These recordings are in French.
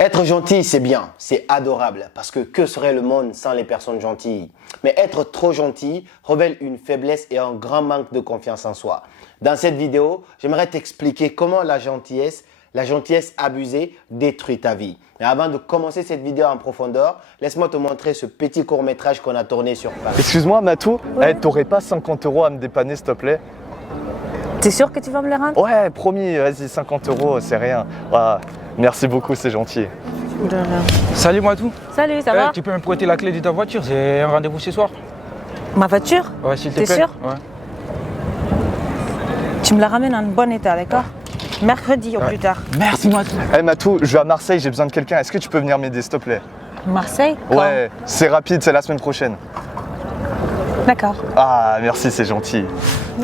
Être gentil, c'est bien, c'est adorable, parce que serait le monde sans les personnes gentilles? Mais être trop gentil révèle une faiblesse et un grand manque de confiance en soi. Dans cette vidéo, j'aimerais t'expliquer comment la gentillesse abusée détruit ta vie. Mais avant de commencer cette vidéo en profondeur, laisse-moi te montrer ce petit court-métrage qu'on a tourné sur place. Excuse-moi Matou, Ouais. t'aurais pas 50 € à me dépanner s'il te plaît? T'es sûr que tu vas me les rendre? Ouais, promis, vas-y, 50 € c'est rien. Ah, merci beaucoup, c'est gentil. De rien. Salut Matou. Salut, ça Eh, va? tu peux me prêter la clé de ta voiture, j'ai un rendez-vous ce soir. Ma voiture? Ouais, s'il te T'es plaît. sûr? Ouais. Tu me la ramènes en bon état, d'accord? Mercredi au plus tard. Merci Matou. Matou, je vais à Marseille, j'ai besoin de quelqu'un. Est-ce que tu peux venir m'aider s'il te plaît? Marseille? Quand? Ouais, c'est rapide, c'est la semaine prochaine. D'accord. Ah, merci, c'est gentil.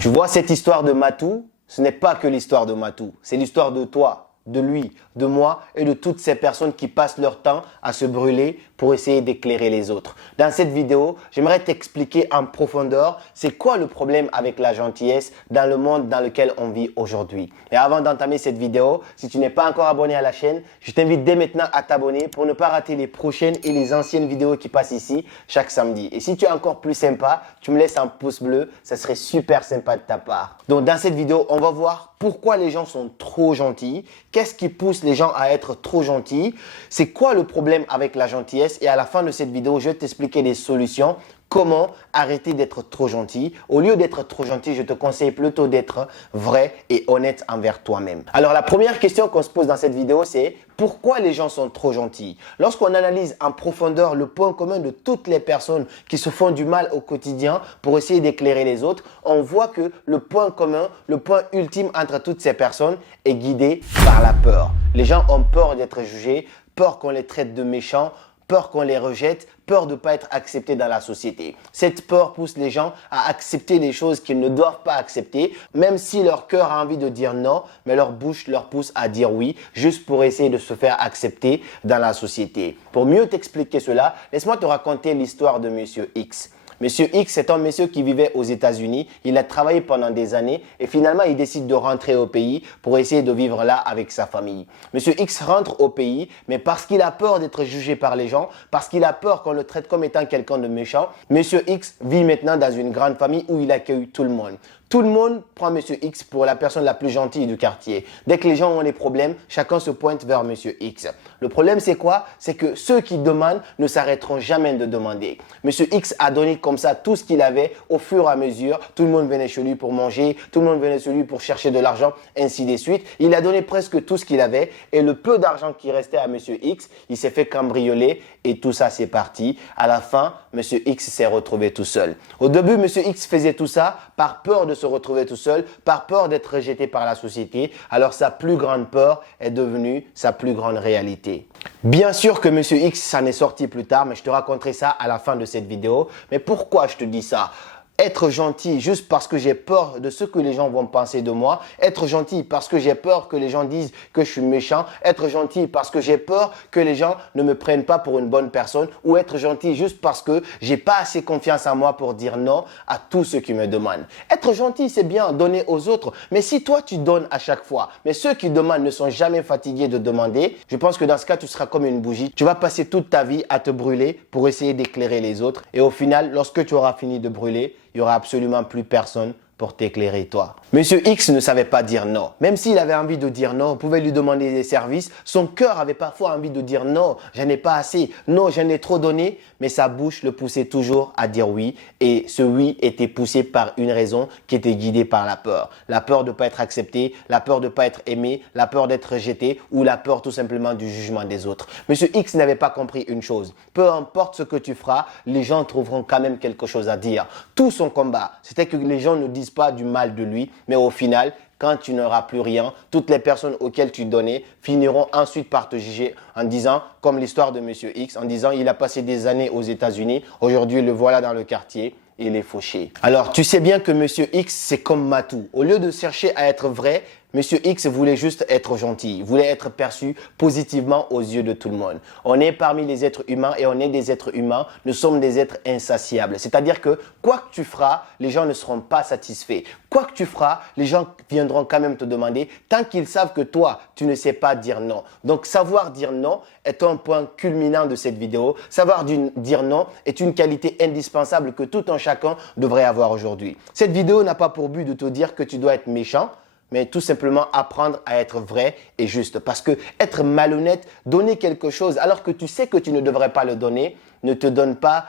Tu vois cette histoire de Matou? Ce n'est pas que l'histoire de Matou, c'est l'histoire de toi, de lui, de moi et de toutes ces personnes qui passent leur temps à se brûler pour essayer d'éclairer les autres. Dans cette vidéo, j'aimerais t'expliquer en profondeur c'est quoi le problème avec la gentillesse dans le monde dans lequel on vit aujourd'hui. Et avant d'entamer cette vidéo, si tu n'es pas encore abonné à la chaîne, je t'invite dès maintenant à t'abonner pour ne pas rater les prochaines et les anciennes vidéos qui passent ici chaque samedi. Et si tu es encore plus sympa, tu me laisses un pouce bleu, ça serait super sympa de ta part. Donc dans cette vidéo, on va voir pourquoi les gens sont trop gentils, qu'est-ce qui pousse les gens à être trop gentils, c'est quoi le problème avec la gentillesse et à la fin de cette vidéo, je vais t'expliquer des solutions. Comment arrêter d'être trop gentil? Au lieu d'être trop gentil, je te conseille plutôt d'être vrai et honnête envers toi-même. Alors la première question qu'on se pose dans cette vidéo, c'est pourquoi les gens sont trop gentils? Lorsqu'on analyse en profondeur le point commun de toutes les personnes qui se font du mal au quotidien pour essayer d'éclairer les autres, on voit que le point commun, le point ultime entre toutes ces personnes est guidé par la peur. Les gens ont peur d'être jugés, peur qu'on les traite de méchants, peur qu'on les rejette, peur de ne pas être acceptés dans la société. Cette peur pousse les gens à accepter les choses qu'ils ne doivent pas accepter, même si leur cœur a envie de dire non, mais leur bouche leur pousse à dire oui, juste pour essayer de se faire accepter dans la société. Pour mieux t'expliquer cela, laisse-moi te raconter l'histoire de Monsieur X. Monsieur X, c'est un monsieur qui vivait aux États-Unis. Il a travaillé pendant des années et finalement, il décide de rentrer au pays pour essayer de vivre là avec sa famille. Monsieur X rentre au pays, mais parce qu'il a peur d'être jugé par les gens, parce qu'il a peur qu'on le traite comme étant quelqu'un de méchant, Monsieur X vit maintenant dans une grande famille où il accueille tout le monde. Tout le monde prend Monsieur X pour la personne la plus gentille du quartier. Dès que les gens ont des problèmes, chacun se pointe vers Monsieur X. Le problème, c'est quoi? C'est que ceux qui demandent ne s'arrêteront jamais de demander. Monsieur X a donné comme ça tout ce qu'il avait au fur et à mesure. Tout le monde venait chez lui pour manger, tout le monde venait chez lui pour chercher de l'argent, ainsi de suite. Il a donné presque tout ce qu'il avait et le peu d'argent qui restait à Monsieur X, il s'est fait cambrioler et tout ça, c'est parti. À la fin, Monsieur X s'est retrouvé tout seul. Au début, Monsieur X faisait tout ça par peur de se retrouver tout seul, par peur d'être rejeté par la société. Alors sa plus grande peur est devenue sa plus grande réalité. Bien sûr que Monsieur X s'en est sorti plus tard, mais je te raconterai ça à la fin de cette vidéo. Mais pourquoi je te dis ça? Être gentil juste parce que j'ai peur de ce que les gens vont penser de moi, être gentil parce que j'ai peur que les gens disent que je suis méchant, être gentil parce que j'ai peur que les gens ne me prennent pas pour une bonne personne ou être gentil juste parce que j'ai pas assez confiance en moi pour dire non à tous ceux qui me demandent. Être gentil, c'est bien, donner aux autres, mais si toi tu donnes à chaque fois, mais ceux qui demandent ne sont jamais fatigués de demander, je pense que dans ce cas, tu seras comme une bougie. Tu vas passer toute ta vie à te brûler pour essayer d'éclairer les autres et au final, lorsque tu auras fini de brûler, il n'y aura absolument plus personne pour t'éclairer toi. Monsieur X ne savait pas dire non. Même s'il avait envie de dire non, on pouvait lui demander des services. Son cœur avait parfois envie de dire non, j'en ai pas assez, non, j'en ai trop donné. Mais sa bouche le poussait toujours à dire oui. Et ce oui était poussé par une raison qui était guidée par la peur. La peur de ne pas être accepté, la peur de ne pas être aimé, la peur d'être rejeté ou la peur tout simplement du jugement des autres. Monsieur X n'avait pas compris une chose. Peu importe ce que tu feras, les gens trouveront quand même quelque chose à dire. Tout son combat, c'était que les gens ne disent pas du mal de lui, mais au final, quand tu n'auras plus rien, toutes les personnes auxquelles tu donnais finiront ensuite par te juger en disant, comme l'histoire de Monsieur X, en disant il a passé des années aux États-Unis, aujourd'hui le voilà dans le quartier, il est fauché. Alors tu sais bien que Monsieur X, c'est comme Matou. Au lieu de chercher à être vrai, Monsieur X voulait juste être gentil, voulait être perçu positivement aux yeux de tout le monde. On est parmi les êtres humains et on est des êtres humains, nous sommes des êtres insatiables. C'est-à-dire que quoi que tu feras, les gens ne seront pas satisfaits. Quoi que tu feras, les gens viendront quand même te demander tant qu'ils savent que toi, tu ne sais pas dire non. Donc savoir dire non est un point culminant de cette vidéo. Savoir dire non est une qualité indispensable que tout un chacun devrait avoir aujourd'hui. Cette vidéo n'a pas pour but de te dire que tu dois être méchant, mais tout simplement apprendre à être vrai et juste. Parce que être malhonnête, donner quelque chose alors que tu sais que tu ne devrais pas le donner, ne te donne pas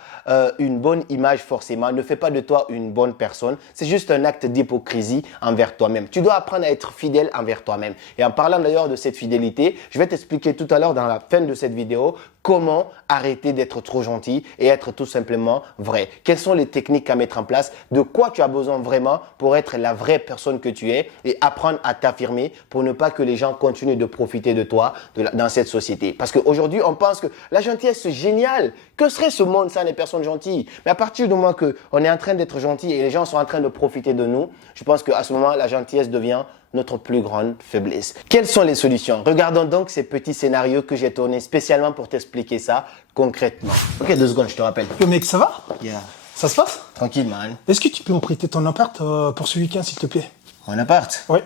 une bonne image forcément, ne fait pas de toi une bonne personne. C'est juste un acte d'hypocrisie envers toi-même. Tu dois apprendre à être fidèle envers toi-même. Et en parlant d'ailleurs de cette fidélité, je vais t'expliquer tout à l'heure dans la fin de cette vidéo comment arrêter d'être trop gentil et être tout simplement vrai. Quelles sont les techniques à mettre en place, de quoi tu as besoin vraiment pour être la vraie personne que tu es et apprendre à t'affirmer pour ne pas que les gens continuent de profiter de toi dans cette société. Parce qu'aujourd'hui, on pense que la gentillesse, c'est génial. Que serait ce monde sans les personnes gentilles? Mais à partir du moment qu'on est en train d'être gentil et les gens sont en train de profiter de nous, je pense qu'à ce moment, la gentillesse devient notre plus grande faiblesse. Quelles sont les solutions? Regardons donc ces petits scénarios que j'ai tournés spécialement pour t'expliquer ça concrètement. Ok, 2 secondes, je te rappelle. Yo mec, ça va? Yeah. Ça se passe? Tranquille, man. Est-ce que tu peux me prêter ton appart pour ce week-end, s'il te plaît? Mon appart? Ouais.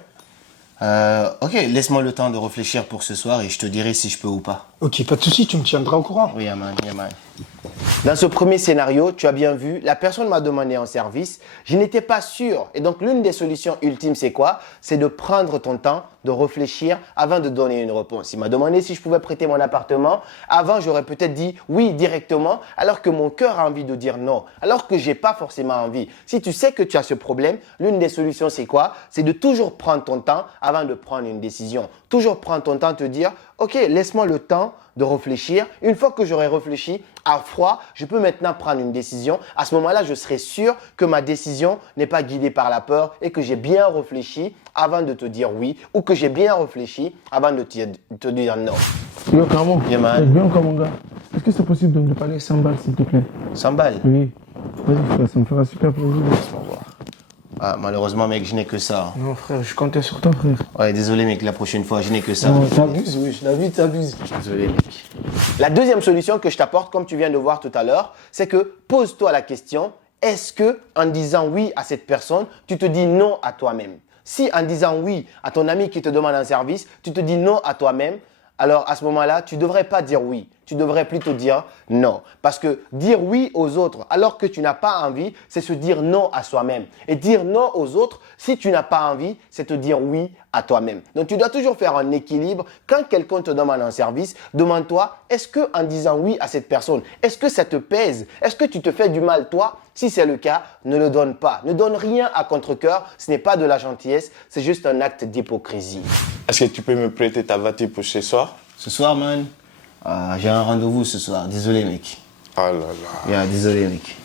Ok, laisse-moi le temps de réfléchir pour ce soir et je te dirai si je peux ou pas. Ok, pas de soucis, tu me tiendras au courant. Oui, man, yeah, man. Dans ce premier scénario, tu as bien vu, la personne m'a demandé un service, je n'étais pas sûr. Et donc, l'une des solutions ultimes, c'est quoi? C'est de prendre ton temps, de réfléchir avant de donner une réponse. Il m'a demandé si je pouvais prêter mon appartement. Avant, j'aurais peut-être dit oui directement, alors que mon cœur a envie de dire non, alors que j'ai pas forcément envie. Si tu sais que tu as ce problème, l'une des solutions, c'est quoi? C'est de toujours prendre ton temps avant de prendre une décision. Toujours prendre ton temps, te dire, ok, laisse-moi le temps de réfléchir. Une fois que j'aurai réfléchi à froid, je peux maintenant prendre une décision. À ce moment-là, je serai sûr que ma décision n'est pas guidée par la peur et que j'ai bien réfléchi avant de te dire oui ou que j'ai bien réfléchi avant de te dire non. Yo, Camo, Yeah, man. bien encore mon gars. Est-ce que c'est possible de me parler 100 balles s'il te plaît? 100 balles. Oui. Vas-y frère, ça me fera super plaisir. Laisse-moi voir. Ah, malheureusement, mec, je n'ai que ça. Non frère, je comptais sur toi frère. Ouais, désolé, mec, la prochaine fois, je n'ai que ça. Non, t'abuses, oui, je l'ai vu, t'abuses. Désolé, mec. La deuxième solution que je t'apporte, comme tu viens de voir tout à l'heure, c'est que pose-toi la question, est-ce que en disant oui à cette personne, tu te dis non à toi-même? Si en disant oui à ton ami qui te demande un service, tu te dis non à toi-même, alors à ce moment-là, tu ne devrais pas dire oui. Tu devrais plutôt dire non. Parce que dire oui aux autres alors que tu n'as pas envie, c'est se dire non à soi-même. Et dire non aux autres, si tu n'as pas envie, c'est te dire oui à toi-même. Donc tu dois toujours faire un équilibre. Quand quelqu'un te demande un service, demande-toi, est-ce que en disant oui à cette personne, est-ce que ça te pèse? Est-ce que tu te fais du mal toi? Si c'est le cas, ne le donne pas. Ne donne rien à contre-cœur. Ce n'est pas de la gentillesse, c'est juste un acte d'hypocrisie. Est-ce que tu peux me prêter ta voiture pour ce soir? Ce soir, man, j'ai un rendez-vous ce soir. Désolé, mec. Oh là là. Yeah, désolé, mec.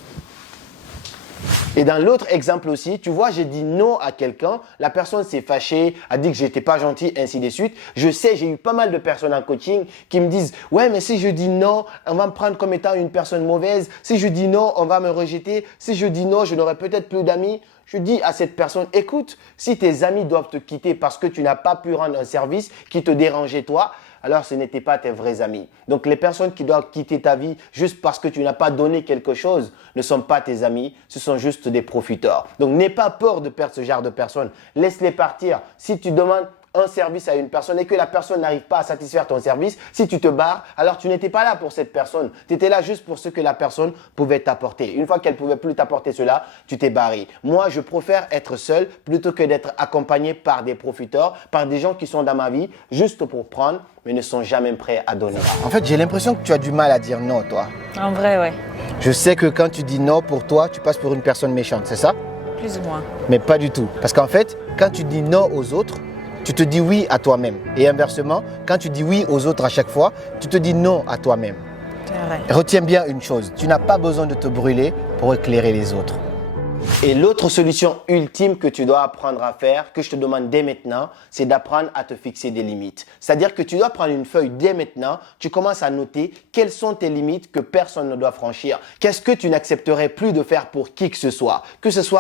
Et dans l'autre exemple aussi, tu vois, j'ai dit non à quelqu'un, la personne s'est fâchée, a dit que j'étais pas gentil, ainsi de suite. Je sais, j'ai eu pas mal de personnes en coaching qui me disent « Ouais, mais si je dis non, on va me prendre comme étant une personne mauvaise. Si je dis non, on va me rejeter. Si je dis non, je n'aurai peut-être plus d'amis. » Je dis à cette personne, écoute, si tes amis doivent te quitter parce que tu n'as pas pu rendre un service qui te dérangeait toi, alors ce n'étaient pas tes vrais amis. Donc les personnes qui doivent quitter ta vie juste parce que tu n'as pas donné quelque chose ne sont pas tes amis, ce sont juste des profiteurs. Donc n'aie pas peur de perdre ce genre de personnes, laisse-les partir. Si tu demandes un service à une personne et que la personne n'arrive pas à satisfaire ton service, si tu te barres, alors tu n'étais pas là pour cette personne. Tu étais là juste pour ce que la personne pouvait t'apporter. Une fois qu'elle ne pouvait plus t'apporter cela, tu t'es barré. Moi, je préfère être seul plutôt que d'être accompagné par des profiteurs, par des gens qui sont dans ma vie juste pour prendre, mais ne sont jamais prêts à donner. En fait, j'ai l'impression que tu as du mal à dire non, toi. En vrai, ouais. Je sais que quand tu dis non pour toi, tu passes pour une personne méchante, c'est ça? Plus ou moins. Mais pas du tout. Parce qu'en fait, quand tu dis non aux autres, tu te dis oui à toi-même. Et inversement, quand tu dis oui aux autres à chaque fois, tu te dis non à toi-même. C'est vrai. Retiens bien une chose, tu n'as pas besoin de te brûler pour éclairer les autres. Et l'autre solution ultime que tu dois apprendre à faire, que je te demande dès maintenant, c'est d'apprendre à te fixer des limites. C'est-à-dire que tu dois prendre une feuille dès maintenant, tu commences à noter quelles sont tes limites que personne ne doit franchir. Qu'est-ce que tu n'accepterais plus de faire pour qui que ce soit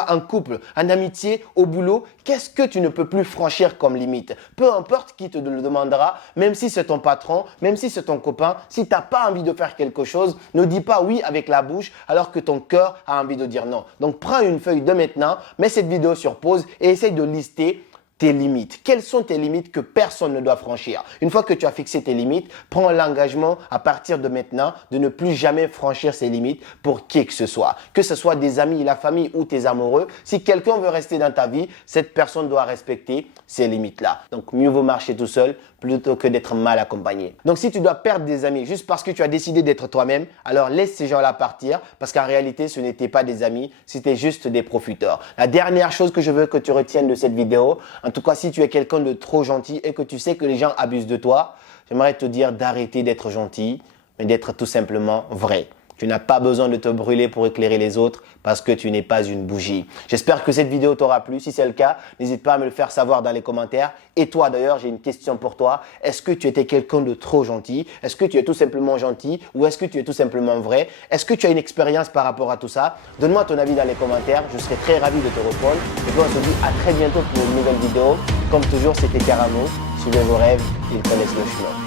en couple, en amitié, au boulot, qu'est-ce que tu ne peux plus franchir comme limite? Peu importe qui te le demandera, même si c'est ton patron, même si c'est ton copain, si tu n'as pas envie de faire quelque chose, ne dis pas oui avec la bouche alors que ton cœur a envie de dire non. Donc prends une feuille de maintenant, mets cette vidéo sur pause et essaye de lister tes limites. Quelles sont tes limites que personne ne doit franchir? Une fois que tu as fixé tes limites, prends l'engagement à partir de maintenant de ne plus jamais franchir ces limites pour qui que ce soit. Que ce soit des amis, la famille ou tes amoureux. Si quelqu'un veut rester dans ta vie, cette personne doit respecter ces limites-là. Donc mieux vaut marcher tout seul plutôt que d'être mal accompagné. Donc si tu dois perdre des amis juste parce que tu as décidé d'être toi-même, alors laisse ces gens-là partir parce qu'en réalité, ce n'étaient pas des amis, c'était juste des profiteurs. La dernière chose que je veux que tu retiennes de cette vidéo, en tout cas si tu es quelqu'un de trop gentil et que tu sais que les gens abusent de toi, j'aimerais te dire d'arrêter d'être gentil, mais d'être tout simplement vrai. Tu n'as pas besoin de te brûler pour éclairer les autres parce que tu n'es pas une bougie. J'espère que cette vidéo t'aura plu. Si c'est le cas, n'hésite pas à me le faire savoir dans les commentaires. Et toi d'ailleurs, j'ai une question pour toi. Est-ce que tu étais quelqu'un de trop gentil? Est-ce que tu es tout simplement gentil ou est-ce que tu es tout simplement vrai? Est-ce que tu as une expérience par rapport à tout ça? Donne-moi ton avis dans les commentaires. Je serai très ravi de te répondre. Et puis on se dit à très bientôt pour une nouvelle vidéo. Comme toujours, c'était Karamo. Suivez vos rêves, ils connaissent le chemin.